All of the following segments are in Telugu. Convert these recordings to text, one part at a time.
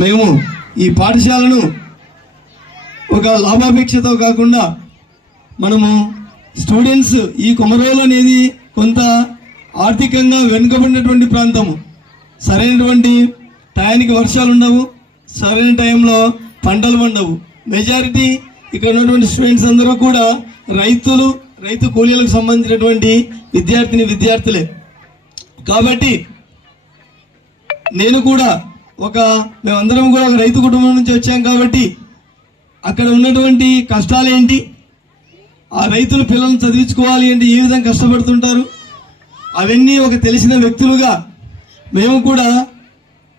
మేము ఈ పాఠశాలను ఒక లాభాపేక్షతో కాకుండా మనము స్టూడెంట్స్ ఈ కొమరోలు అనేది కొంత ఆర్థికంగా వెనుకబడినటువంటి ప్రాంతము. సరైనటువంటి టయానికి వర్షాలు ఉండవు, సరైన టైంలో పంటలు పండవు. మెజారిటీ ఇక్కడ ఉన్నటువంటి స్టూడెంట్స్ అందరూ కూడా రైతు కూలీలకు సంబంధించినటువంటి విద్యార్థులే. కాబట్టి నేను కూడా మేమందరం కూడా ఒక రైతు కుటుంబం నుంచి వచ్చాం. కాబట్టి అక్కడ ఉన్నటువంటి కష్టాలు ఏంటి, ఆ రైతుల పిల్లలను చదివించుకోవాలి అంటే ఏ విధంగా కష్టపడుతుంటారు, అవన్నీ ఒక తెలిసిన వ్యక్తులుగా మేము కూడా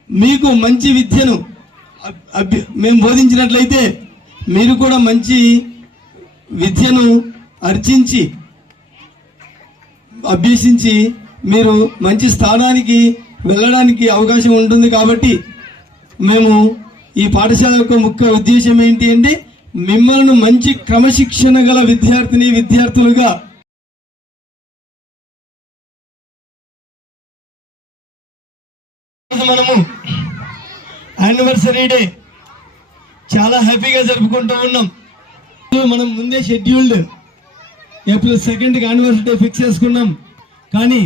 మీకు మంచి విద్యను మేము బోధించినట్లయితే మీరు కూడా మంచి విద్యను అభ్యసించి మీరు మంచి స్థానానికి వెళ్ళడానికి అవకాశం ఉంటుంది. కాబట్టి మేము ఈ పాఠశాల యొక్క ముఖ్య ఉద్దేశం ఏంటి అంటే మిమ్మల్ని మంచి క్రమశిక్షణ గల విద్యార్థులుగా మనము యానివర్సరీ డే చాలా హ్యాపీగా జరుపుకుంటూ ఉన్నాం. మనం ముందే scheduled April 2nd anniversary day fix చేసుకున్నాం. కానీ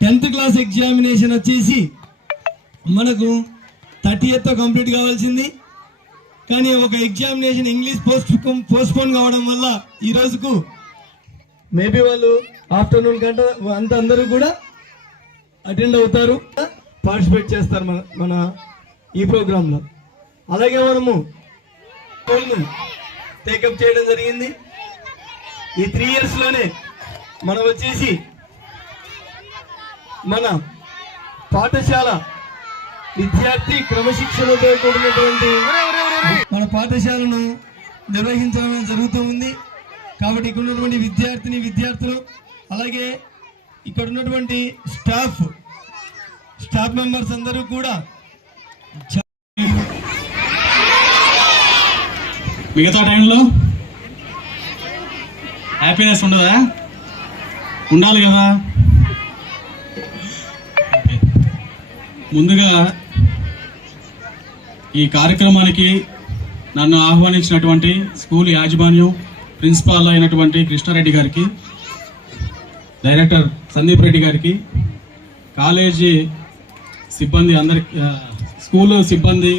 10th క్లాస్ ఎగ్జామినేషన్ వచ్చేసి మనకు 30th కంప్లీట్ కావాల్సింది. కానీ ఒక ఎగ్జామినేషన్ ఇంగ్లీష్ పోస్ట్పోన్ కావడం వల్ల ఈ రోజుకు మేబీ వాళ్ళు ఆఫ్టర్నూన్ గంట అందరూ కూడా అటెండ్ అవుతారు, పార్టిసిపేట్ చేస్తారు మన ఈ ప్రోగ్రాంలో. అలాగే మనము టేకప్ చేయడం జరిగింది. ఈ 3 years లోనే మనం వచ్చేసి మన పాఠశాల విద్యార్థి క్రమశిక్షణతో కూడినటువంటి మన పాఠశాలను నిర్వహించడం జరుగుతూ ఉంది. కాబట్టి ఇక్కడ ఉన్నటువంటి విద్యార్థులు అలాగే ఇక్కడ ఉన్నటువంటి స్టాఫ్ మెంబర్స్ అందరూ కూడా మిగతా టైంలో హ్యాపీనెస్ ఉండదా? ఉండాలి కదా. ముందుగా ఈ కార్యక్రమానికి నన్ను ఆహ్వానించినటువంటి స్కూల్ యాజమాన్యం, ప్రిన్సిపాల్ అయినటువంటి కృష్ణారెడ్డి గారికి, డైరెక్టర్ సందీప్ రెడ్డి గారికి, కాలేజీ సిబ్బంది అందరికి, స్కూలు సిబ్బంది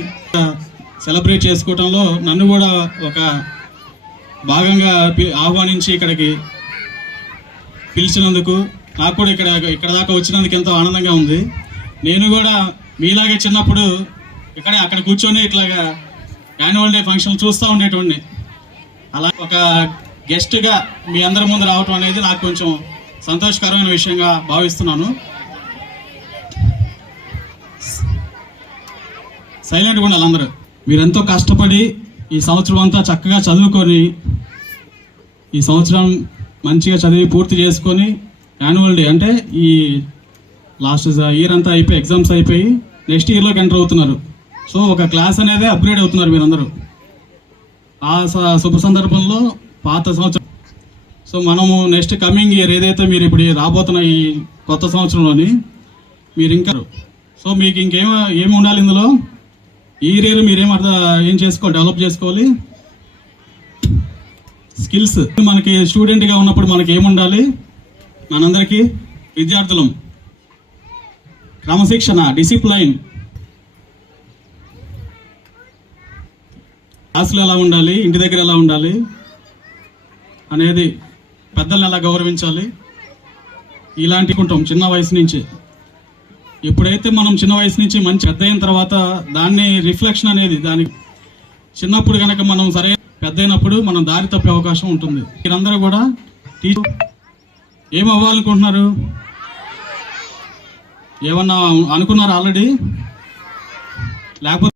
సెలబ్రేట్ చేసుకోవటంలో నన్ను కూడా ఒక భాగంగా ఆహ్వానించి ఇక్కడికి పిలిచినందుకు నాకు కూడా ఇక్కడ దాకా వచ్చినందుకు ఎంతో ఆనందంగా ఉంది. నేను కూడా మీలాగే చిన్నప్పుడు అక్కడ కూర్చొని ఇట్లాగా యాన్యువల్ డే ఫంక్షన్ చూస్తూ ఉండేటోడిని. అలా ఒక గెస్ట్గా మీ అందరి ముందు రావటం అనేది నాకు కొంచెం సంతోషకరమైన విషయంగా భావిస్తున్నాను. సైలెంట్గా ఉండాలి అందరూ. మీరెంతో కష్టపడి ఈ సంవత్సరం అంతా చక్కగా చదువుకొని ఈ సంవత్సరం మంచిగా చదివి పూర్తి చేసుకొని యాన్యువల్ డే అంటే ఈ లాస్ట్ ఇయర్ అంతా అయిపోయి ఎగ్జామ్స్ అయిపోయి నెక్స్ట్ ఇయర్లోకి ఎంటర్ అవుతున్నారు. సో ఒక క్లాస్ అనేది అప్గ్రేడ్ అవుతున్నారు మీరందరూ. ఆ శుభ సందర్భంలో పాత సంవత్సరం, సో మనము నెక్స్ట్ కమింగ్ ఇయర్ ఏదైతే మీరు ఇప్పుడు రాబోతున్న ఈ కొత్త సంవత్సరంలోని మీరు ఇంకా సో మీకు ఏమి ఉండాలి ఇందులో, ఈ ఇయర్ మీరేం ఏం చేసుకోవాలి, డెవలప్ చేసుకోవాలి స్కిల్స్. మనకి స్టూడెంట్గా ఉన్నప్పుడు మనకి ఏముండాలి, మనందరికీ విద్యార్థులం క్రమశిక్షణ, డిసిప్లైన్, క్లాసులు ఎలా ఉండాలి, ఇంటి దగ్గర ఎలా ఉండాలి అనేది, పెద్దలను ఎలా గౌరవించాలి, ఇలాంటి ఉంటాం చిన్న వయసు నుంచి. ఎప్పుడైతే మనం చిన్న వయసు నుంచి మంచి పెద్ద అయిన తర్వాత దాన్ని రిఫ్లెక్షన్ అనేది దానికి చిన్నప్పుడు కనుక మనం పెద్ద అయినప్పుడు మనం దారి తప్పే అవకాశం ఉంటుంది. మీరందరూ కూడా ఏం అవ్వాలనుకుంటున్నారు, ఏమన్నా అనుకున్నారా ఆల్రెడీ? లేకపోతే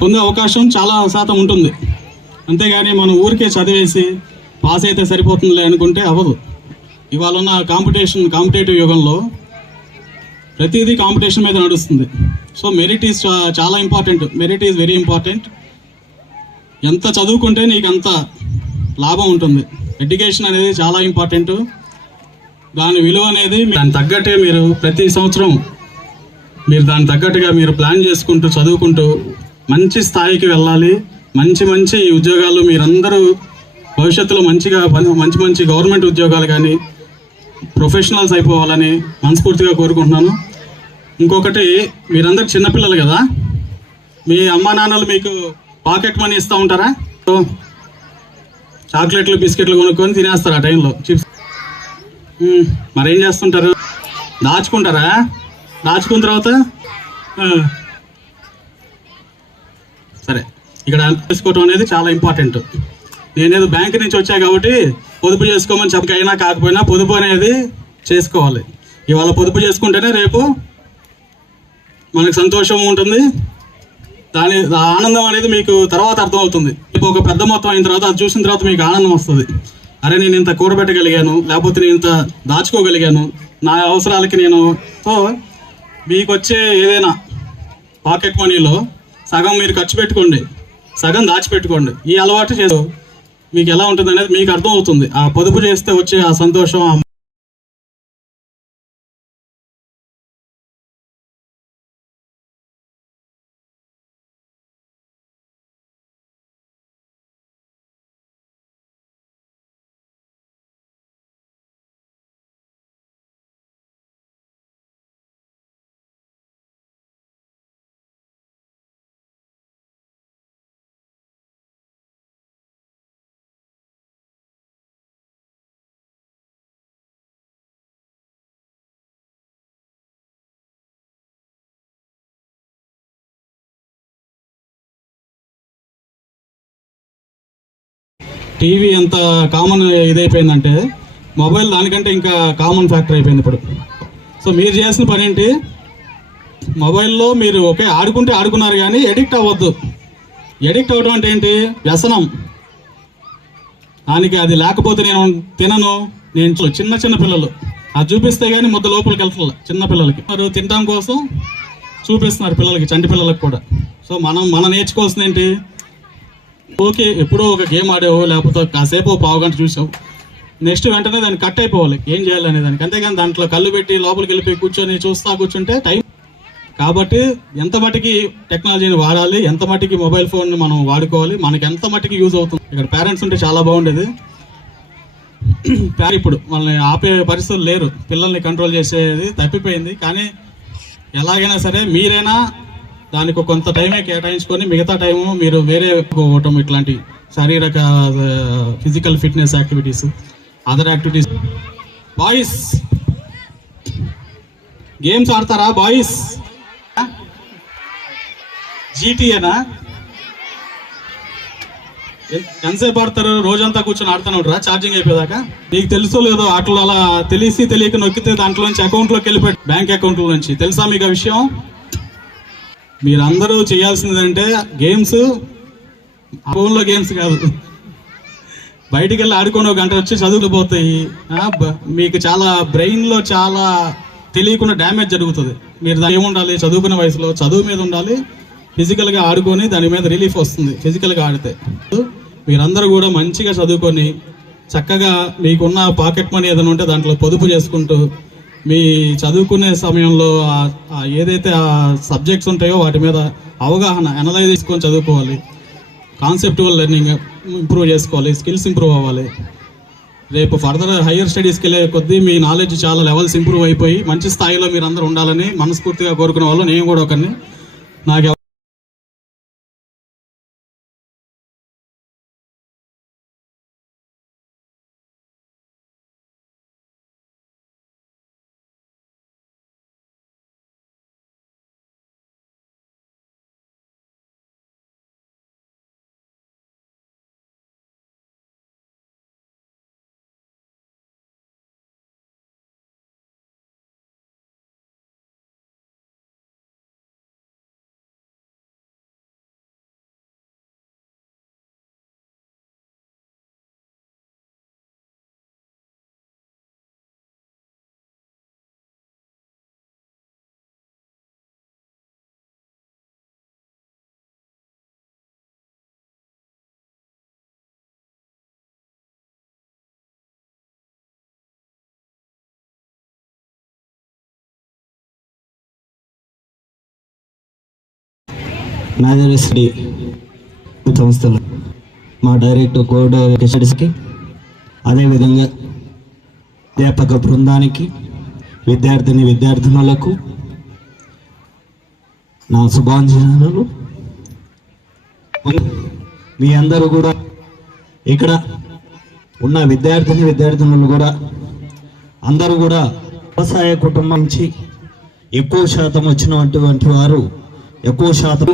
పొందే అవకాశం చాలా శాతం ఉంటుంది. అంతేగాని మనం ఊరికే చదివేసి పాస్ అయితే సరిపోతుందిలే అనుకుంటే అవ్వదు. ఇవాళ ఉన్న కాంపిటేటివ్ యుగంలో ప్రతిదీ కాంపిటీషన్ మీద నడుస్తుంది. సో మెరిట్ ఈజ్ చాలా important. Merit is very important. ఎంత చదువుకుంటే నీకు అంత లాభం ఉంటుంది. ఎడ్యుకేషన్ అనేది చాలా ఇంపార్టెంట్. దాని విలువ అనేది దాని తగ్గట్టే మీరు ప్రతి సంవత్సరం మీరు దాని తగ్గట్టుగా మీరు ప్లాన్ చేసుకుంటూ చదువుకుంటూ మంచి స్థాయికి వెళ్ళాలి. మంచి మంచి ఉద్యోగాలు మీరందరూ భవిష్యత్తులో మంచి గవర్నమెంట్ ఉద్యోగాలు కానీ ప్రొఫెషనల్స్ అయిపోవాలని మనస్ఫూర్తిగా కోరుకుంటున్నాను. ఇంకొకటి, మీరందరూ చిన్నపిల్లలు కదా, మీ అమ్మా నాన్నలు మీకు పాకెట్ మనీ ఇస్తూ ఉంటారా? చాక్లెట్లు బిస్కెట్లు కొనుక్కొని తినేస్తారు ఆ టైంలో, చిప్స్. మరేం చేస్తుంటారు? దాచుకుంటారా? దాచుకున్న తర్వాత సరే, ఇక్కడ తీసుకోవటం అనేది చాలా ఇంపార్టెంట్. నేనేదో బ్యాంక్ నుంచి వచ్చా కాబట్టి పొదుపు చేసుకోమని చెప్పకైనా కాకపోయినా పొదుపు అనేది చేసుకోవాలి. ఇవాళ పొదుపు చేసుకుంటేనే రేపు మనకు సంతోషం ఉంటుంది. దాని ఆనందం అనేది మీకు తర్వాత అర్థమవుతుంది. ఇప్పుడు ఒక పెద్ద మొత్తం అయిన తర్వాత అది చూసిన తర్వాత మీకు ఆనందం వస్తుంది. అరే, నేను ఇంత కూడబెట్టగలిగాను, లేకపోతే నేను ఇంత దాచుకోగలిగాను నా అవసరాలకి నేను. సో మీకు వచ్చే ఏదైనా పాకెట్ మనీలో సగం మీరు ఖర్చు పెట్టుకోండి, సగం దాచిపెట్టుకోండి. ఈ అలవాటు చేస్తూ మీకు ఎలా ఉంటుంది అనేది మీకు అర్థం అవుతుంది. ఆ పొదుపు చేస్తే వచ్చే ఆ సంతోషం. టీవీ ఎంత కామన్ ఇదైపోయిందంటే మొబైల్ దానికంటే ఇంకా కామన్ ఫ్యాక్టర్ అయిపోయింది ఇప్పుడు. సో మీరు చేసిన పని ఏంటి? మొబైల్లో మీరు ఒకే ఆడుకుంటే ఆడుకున్నారు కానీ ఎడిక్ట్ అవ్వద్దు. ఎడిక్ట్ అవ్వడం అంటే ఏంటి? వ్యసనం. దానికి అది లేకపోతే నేను తినను. నేను చిన్న పిల్లలు అది చూపిస్తే కానీ ముద్ద లోపలికి వెళ్తారు. చిన్న పిల్లలకి మరి తినడం కోసం చూపిస్తున్నారు పిల్లలకి, చంటి పిల్లలకి కూడా. సో మనం నేర్చుకోవాల్సింది ఏంటి? ఓకే, ఎప్పుడో ఒక గేమ్ ఆడావు, లేకపోతే కాసేపు పావుగంట చూసావు, నెక్స్ట్ వెంటనే దాన్ని కట్ అయిపోవాలి ఏం చేయాలనే దానికి. అంతేగాని దాంట్లో కళ్ళు పెట్టి లోపలికి వెళ్ళిపోయి కూర్చుంటే టైం. కాబట్టి ఎంత మటుకి టెక్నాలజీని వాడాలి, ఎంత మటుకి మొబైల్ ఫోన్ మనం వాడుకోవాలి, మనకి ఎంత మటుకి యూజ్ అవుతుంది. ఇక్కడ పేరెంట్స్ ఉంటే చాలా బాగుండేది. ఇప్పుడు వాళ్ళని ఆపే పరిస్థితులు లేరు, పిల్లల్ని కంట్రోల్ చేసేది తప్పిపోయింది. కానీ ఎలాగైనా సరే మీరైనా దానికి కొంత టైమే కేటాయించుకొని మిగతా టైము మీరు వేరే పోవటం, ఇట్లాంటి శారీరక physical fitness activities, other activities. Boys games ఆడతారా? బాయ్స్ జీటీఏనా? ఎంతసేపు ఆడతారు? రోజంతా కూర్చొని ఆడుతూనే ఉంటారా ఛార్జింగ్ అయిపోయాక? నీకు తెలుసో లేదో ఆటలు అలా తెలియక నొక్కితే దాంట్లో నుంచి అకౌంట్లోకి వెళ్ళిపోయి బ్యాంక్ అకౌంట్లో నుంచి. తెలుసా మీకు ఆ విషయం? మీరందరూ చేయాల్సిందంటే గేమ్స్, ఫోన్లో గేమ్స్ కాదు, బయటికి వెళ్ళి ఆడుకొని ఒక గంట వచ్చి చదువులు పోతాయి. మీకు చాలా బ్రెయిన్లో చాలా తెలియకుండా డ్యామేజ్ జరుగుతుంది. మీరు ఏముండాలి? చదువుకునే వయసులో చదువు మీద ఉండాలి, ఫిజికల్గా ఆడుకొని దాని మీద రిలీఫ్ వస్తుంది ఫిజికల్గా ఆడితే. మీరందరూ కూడా మంచిగా చదువుకొని చక్కగా మీకున్న పాకెట్ మనీ ఏదైనా ఉంటే దాంట్లో పొదుపు చేసుకుంటూ మీ చదువుకునే సమయంలో ఏదైతే ఆ సబ్జెక్ట్స్ ఉంటాయో వాటి మీద అవగాహన అనలైజ్ చేసుకొని చదువుకోవాలి. కాన్సెప్టువల్ లెర్నింగ్ ఇంప్రూవ్ చేసుకోవాలి, స్కిల్స్ ఇంప్రూవ్ అవ్వాలి. రేపు ఫర్దర్ హైయర్ స్టడీస్కి వెళ్ళే కొద్దీ మీ నాలెడ్జ్ చాలా లెవెల్స్ ఇంప్రూవ్ అయిపోయి మంచి స్థాయిలో మీరు అందరూ ఉండాలని మనస్ఫూర్తిగా కోరుకునే వాళ్ళు నేను కూడా ఒకరిని. నాకు నాజరేశ్వరి సంస్థలు మా డైరెక్టర్ కో డైరెక్టర్స్కి, అదేవిధంగా అధ్యాపక బృందానికి, విద్యార్థినులకు నా శుభాంజనులు. మీ అందరూ కూడా ఇక్కడ ఉన్న విద్యార్థినులు కూడా అందరూ కూడా వ్యవసాయ కుటుంబం నుంచి ఎక్కువ శాతం వచ్చినటువంటి వారు ఎక్కువ శాతం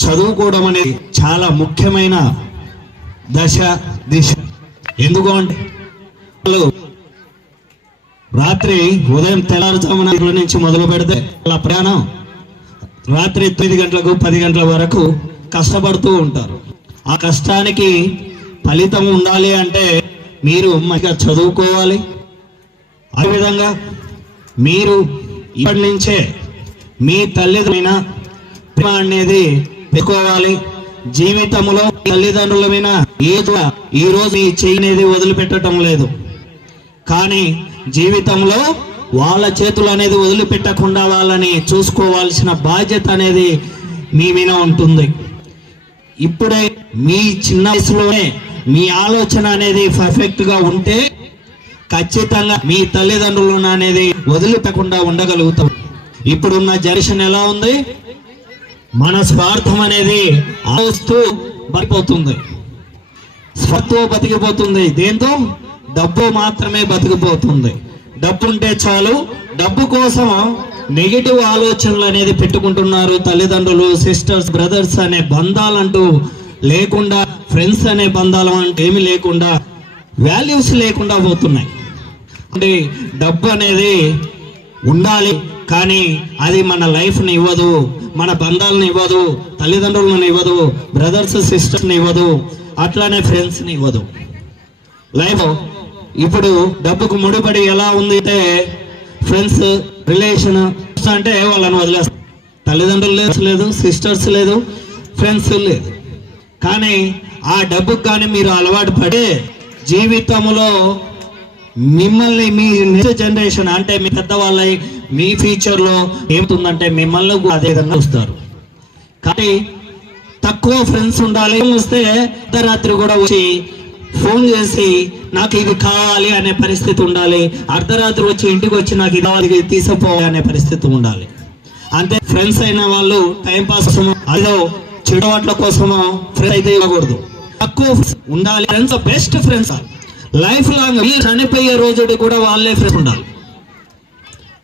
చదువుకోవడం అనేది చాలా ముఖ్యమైన దిశ. ఎందుకంటే వాళ్ళు రాత్రి ఉదయం తెల్లారుజామున నుంచి మొదలు పెడితే వాళ్ళ ప్రయాణం రాత్రి 9 గంటలకు 10 గంటల వరకు కష్టపడుతూ ఉంటారు. ఆ కష్టానికి ఫలితం ఉండాలి అంటే మీరు మంచిగా చదువుకోవాలి. అదేవిధంగా మీరు ఇప్పటి నుంచే మీ తల్లిదండ్రులైన ప్రేమ అనేది పెట్టుకోవాలి. జీవితంలో తల్లిదండ్రుల మీద ఈ రోజు మీ చేయనేది వదిలిపెట్టడం లేదు, కానీ జీవితంలో వాళ్ళ చేతులు అనేది వదిలిపెట్టకుండా వాళ్ళని చూసుకోవాల్సిన బాధ్యత అనేది మీ మీద ఉంటుంది. ఇప్పుడే మీ చిన్న వయసులోనే మీ ఆలోచన అనేది పర్ఫెక్ట్ గా ఉంటే ఖచ్చితంగా మీ తల్లిదండ్రులను అనేది వదిలిపెట్టకుండా ఉండగలుగుతాం. ఇప్పుడున్న జనరేషన్ ఎలా ఉంది, మన స్వార్థం అనేది ఆలోచిస్తూ బతికిపోతుంది, స్వార్థం బతికిపోతుంది. దేంతో? డబ్బు మాత్రమే బతికిపోతుంది. డబ్బు ఉంటే చాలు, డబ్బు కోసం నెగిటివ్ ఆలోచనలు అనేది పెట్టుకుంటున్నారు. తల్లిదండ్రులు, సిస్టర్స్, బ్రదర్స్ అనే బంధాలంటూ లేకుండా, ఫ్రెండ్స్ అనే బంధాలు అంటే ఏమి లేకుండా, వాల్యూస్ లేకుండా పోతున్నాయి. అంటే డబ్బు అనేది ఉండాలి, కానీ అది మన లైఫ్ని ఇవ్వదు, మన బంధాలను ఇవ్వదు, తల్లిదండ్రులను ఇవ్వదు, బ్రదర్స్ సిస్టర్స్ని ఇవ్వదు, అట్లానే ఫ్రెండ్స్ని ఇవ్వదు. లైఫ్ ఇప్పుడు డబ్బుకు ముడిపడి ఎలా ఉంది అంటే ఫ్రెండ్స్ రిలేషన్ అంటే వాళ్ళని వదిలేస్తారు. తల్లిదండ్రులు లేదు, సిస్టర్స్ లేదు, ఫ్రెండ్స్ లేదు. కానీ ఆ డబ్బుకు కానీ మీరు అలవాటు పడే జీవితంలో మిమ్మల్ని మీ నెక్స్ట్ జనరేషన్ అంటే మీ పెద్దవాళ్ళ మీ ఫ్యూచర్లో ఏమవుతుందంటే మిమ్మల్ని అదే విధంగా చూస్తారు. కానీ తక్కువ ఫ్రెండ్స్ ఉండాలి. వస్తే అర్ధరాత్రి కూడా వచ్చి ఫోన్ చేసి నాకు ఇది కావాలి అనే పరిస్థితి ఉండాలి. అర్ధరాత్రి వచ్చి ఇంటికి వచ్చి నాకు ఇది కావాలి తీసుకుపోవాలి అనే పరిస్థితి ఉండాలి. అంతే ఫ్రెండ్స్ అయిన వాళ్ళు టైం పాస్ కోసమో అదో చెడువాట్ల కోసమో ఫ్రెండ్స్ అయితే ఇవ్వకూడదు. తక్కువ ఉండాలి. Friends best friends life long మీరు చనిపోయే రోజు కూడా వాళ్ళే ఫ్రెండ్స్ ఉండాలి.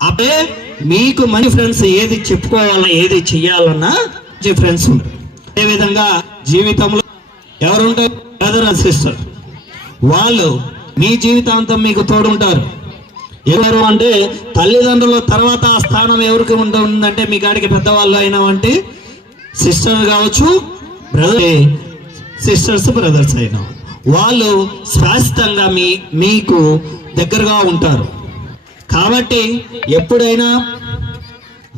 అప్పుడే మీకు మంచి ఫ్రెండ్స్ ఏది చెప్పుకోవాలన్నా ఏది చెయ్యాలన్నా ఫ్రెండ్స్ ఉంటారు. అదేవిధంగా జీవితంలో ఎవరుంటారు? Brother and sister. వాళ్ళు మీ జీవితాంతం మీకు తోడుంటారు. ఎవరు అంటే తల్లిదండ్రుల తర్వాత ఆ స్థానం ఎవరికి ఉంటుందంటే మీ కాడికి పెద్దవాళ్ళు అయినా అంటే సిస్టర్ కావచ్చు, బ్రదర్ సిస్టర్స్ బ్రదర్స్ అయినా వాళ్ళు శాశ్వతంగా మీకు దగ్గరగా ఉంటారు. కాబట్టి ఎప్పుడైనా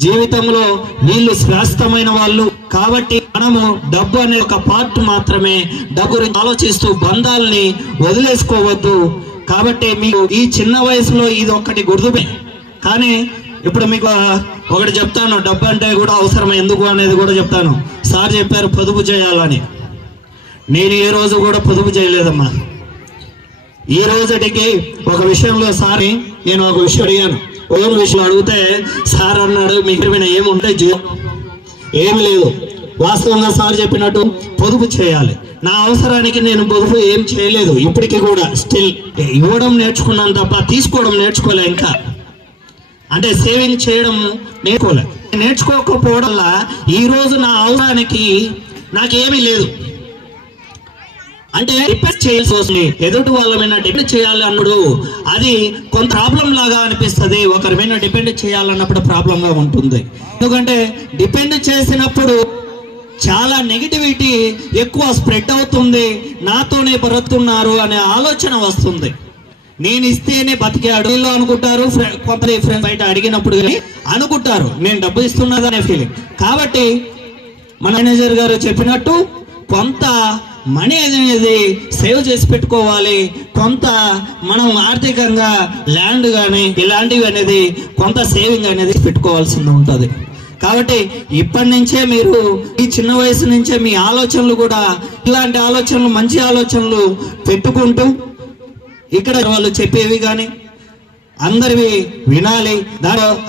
జీవితంలో వీళ్ళు శాశ్వతమైన వాళ్ళు. కాబట్టి మనము డబ్బు అనే ఒక పార్ట్ మాత్రమే, డబ్బు గురించి ఆలోచిస్తూ బంధాలని వదిలేసుకోవద్దు. కాబట్టి మీకు ఈ చిన్న వయసులో ఇది ఒక్కటి గుర్తుపే. కానీ ఇప్పుడు మీకు ఒకటి చెప్తాను, డబ్బు అంటే కూడా అవసరం ఎందుకు అనేది కూడా చెప్తాను. సార్ చెప్పారు పొదుపు చేయాలని. నేను ఏ రోజు కూడా పొదుపు చేయలేదమ్మా. ఈ రోజుటికి ఒక విషయంలో సార్ నేను ఒక విషయం అడిగాను. ఓన్ విషయం అడిగితే సార్ అన్నాడు మీకు ఏముంటే ఏమి లేదు. వాస్తవంగా సార్ చెప్పినట్టు పొదుపు చేయాలి. నా అవసరానికి నేను పొదుపు ఏం చేయలేదు. ఇప్పటికీ కూడా స్టిల్ ఇవ్వడం నేర్చుకున్నాను తప్ప తీసుకోవడం నేర్చుకోలే. ఇంకా అంటే సేవింగ్ చేయడం నేర్చుకోలే. నేర్చుకోకపోవడం వల్ల ఈరోజు నా అవసరానికి నాకేమీ లేదు. అంటే డిపెండ్ చేయాల్సి వస్తుంది. ఎదుటి వాళ్ళ మీద డిపెండ్ చేయాలి అన్నప్పుడు అది కొంత ప్రాబ్లం లాగా అనిపిస్తుంది. ఒకరి మీద డిపెండ్ చేయాలన్నప్పుడు ప్రాబ్లంగా ఉంటుంది. ఎందుకంటే డిపెండ్ చేసినప్పుడు చాలా నెగిటివిటీ ఎక్కువ స్ప్రెడ్ అవుతుంది. నాతోనే బ్రతుకున్నారు అనే ఆలోచన వస్తుంది. నేను ఇస్తేనే బతికాడు వీళ్ళు అనుకుంటారు. కొంత ఫ్రెండ్స్ బయట అడిగినప్పుడు అనుకుంటారు నేను డబ్బు ఇస్తున్నదనే ఫీలింగ్. కాబట్టి మన మేనేజర్ గారు చెప్పినట్టు కొంత మనీ అనేది సేవ్ చేసి పెట్టుకోవాలి. కొంత మనం ఆర్థికంగా ల్యాండ్ కానీ ఇలాంటివి అనేది కొంత సేవింగ్ అనేది పెట్టుకోవాల్సి ఉంటుంది. కాబట్టి ఇప్పటి నుంచే మీరు ఈ చిన్న వయసు నుంచే మీ ఆలోచనలు కూడా ఇలాంటి ఆలోచనలు, మంచి ఆలోచనలు పెట్టుకుంటూ ఇక్కడ వాళ్ళు చెప్పేవి కానీ అందరివి వినాలి.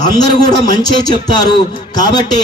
అందరూ కూడా మంచే చెప్తారు. కాబట్టి